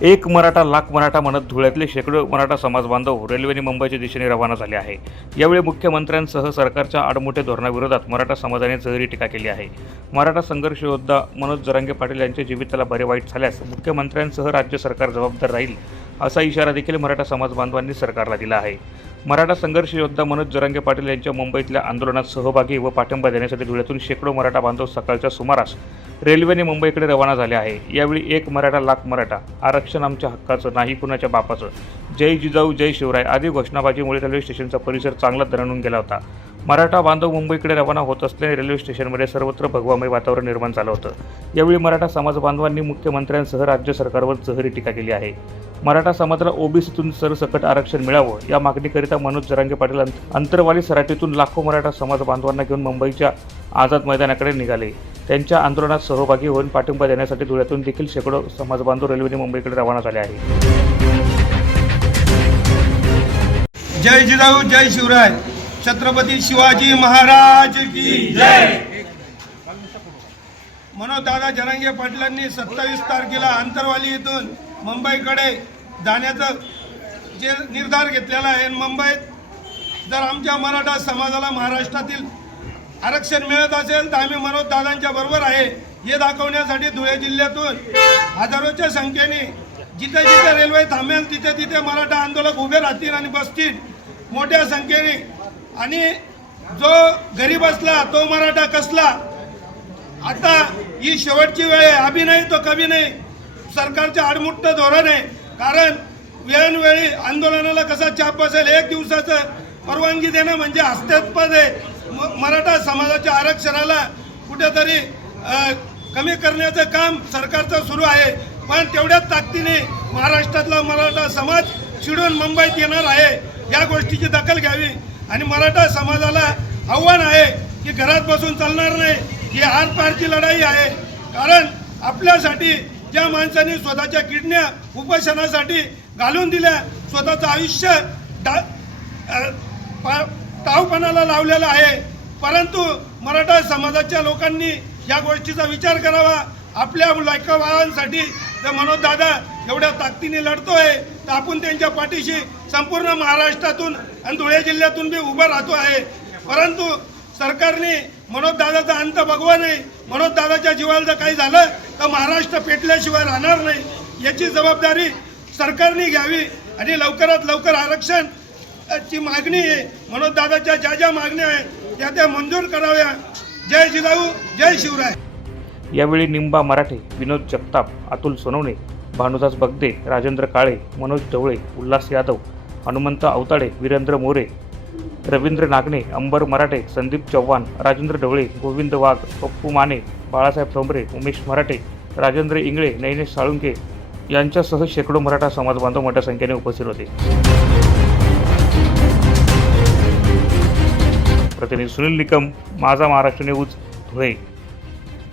एक मराठा लाख मराठा म्हणत धुळ्यातले शेकडो मराठा समाज बांधव रेल्वेने मुंबईच्या दिशेने रवाना झाले आहे. यावेळी मुख्यमंत्र्यांसह सरकारच्या आडमोठ्या धोरणाविरोधात मराठा समाजाने जहरी टीका केली आहे. मराठा संघर्ष योद्धा मनोज जरांगे पाटील यांच्या जीविताला बरे वाईट झाल्यास मुख्यमंत्र्यांसह राज्य सरकार जबाबदार राहील असा इशारा देखील मराठा समाज बांधवांनी सरकारला दिला आहे. मराठा संघर्ष योद्धा मनोज जरांगे पाटील यांच्या मुंबईतल्या आंदोलनात सहभागी व पाठिंबा देण्यासाठी धुळ्यातून शेकडो मराठा बांधव सकाळच्या सुमारास रेल्वेने मुंबईकडे रवाना झाले आहे. यावेळी एक मराठा लाख मराठा. आरक्षण आमच्या हक्काचं नाही कुणाच्या बापाचं. जय जिजाऊ जय शिवराय आदी घोषणाबाजीमुळे रेल्वे स्टेशनचा परिसर चांगला दणून गेला होता. मराठा बांधव मुंबईकडे रवाना होत असल्याने रेल्वे स्टेशनमध्ये सर्वत्र भगवामय वातावरण निर्माण झालं होतं. यावेळी मराठा समाज बांधवांनी मुख्यमंत्र्यांसह राज्य सरकारवर जहरी टीका केली आहे. मराठा समाजाला ओबीसीतून सरसकट आरक्षण मिळावं या मागणीकरिता मनोज जरांगे पाटील अंतरवाली सराटीतून लाखो मराठा समाज बांधवांना घेऊन मुंबईच्या आझाद मैदानाकडे निघाले. त्यांच्या आंदोलनात सहभागी होऊन पाठिंबा देण्यासाठी धुळ्यातून देखील शेकडो समाज बांधव रेल्वेने मुंबईकडे रवाना झाले आहे जय जिजाऊ जय शिवराय. छत्रपती शिवाजी महाराज की जय. म्हणून दादा जरांगे पाटलांनी सत्तावीस तारखेला आंतरवाली इथून मुंबईकडे जाण्याचा जे निर्धार घेतलेला आहे मुंबईत जर आमच्या मराठा समाजाला महाराष्ट्रातील आरक्षण मिळत असेल तर आम्ही मनोज दादांच्या बरोबर आहे. हे दाखवण्यासाठी धुळे जिल्ह्यातून हजारोच्या संख्येने जिथे जिथे रेल्वे थांबेल तिथे तिथे मराठा आंदोलक उभे राहतील आणि बसतील. मोठ्या संख्येने आणि जो गरीब असला तो मराठा कसला आता ही शेवटची वेळ आहे. अभिनय तो कभी नाही. सरकारचे आडमुट्ट धोरण. आहे कारण वेळोवेळी आंदोलनाला कसा चाप बसेल एक दिवसाचं परवानगी देणं म्हणजे हास्यास्पद आहे. मराठा समाजाच्या आरक्षणाला कुठेतरी कमी करण्याचं काम सरकारचं सुरू आहे. पण तेवढ्याच ताकदीने महाराष्ट्रातला मराठा समाज चिडून मुंबईत येणार आहे. या गोष्टीची दखल घ्यावी. आणि मराठा समाजाला आव्हान आहे की घरात बसून चालणार नाही ही आरपारची लढाई आहे. कारण आपल्यासाठी ज्या माणसाने स्वतःच्या किडण्या उपोषणासाठी घालून दिल्या स्वतःचं आयुष्य डा पा- टावपणाला लावलेलं आहे. परंतु मराठा समाजाच्या लोकांनी या गोष्टीचा विचार करावा. आपल्या लायकावाळांसाठी जर मनोज दादा एवढ्या ताकदीने लढतोय. तर आपण त्यांच्या पाठीशी संपूर्ण महाराष्ट्रातून आणि धुळे जिल्ह्यातून बी उभं राहतो आहे. परंतु सरकारने मनोजदादाचा अंत बघवा नाही मनोज दादाच्या जीवाला जर काही झालं तर महाराष्ट्र पेटल्याशिवाय राहणार नाही. याची जबाबदारी सरकारने घ्यावी आणि लवकरात लवकर आरक्षण ची मागणी आहे. मनोजदादाच्या ज्या ज्या मागण्या आहेत त्या त्या मंजूर कराव्या. जय जिजाऊ जय शिवराय. यावेळी निंबा मराठे विनोद जगताप अतुल सोनवणे भानुदास बगदे राजेंद्र काळे मनोज ढवळे उल्हास यादव हनुमंत अवताडे वीरेंद्र मोरे रवींद्र नागणे अंबर मराठे संदीप चव्हाण राजेंद्र ढवळे गोविंद वाघ पप्पू माने बाळासाहेब ठोंबरे उमेश मराठे राजेंद्र इंगळे नैनेश साळुंके यांच्यासह शेकडो मराठा समाज बांधव मोठ्या संख्येने उपस्थित होते. प्रतिनिधी सुनील निकम माझा महाराष्ट्र न्यूज धुळे.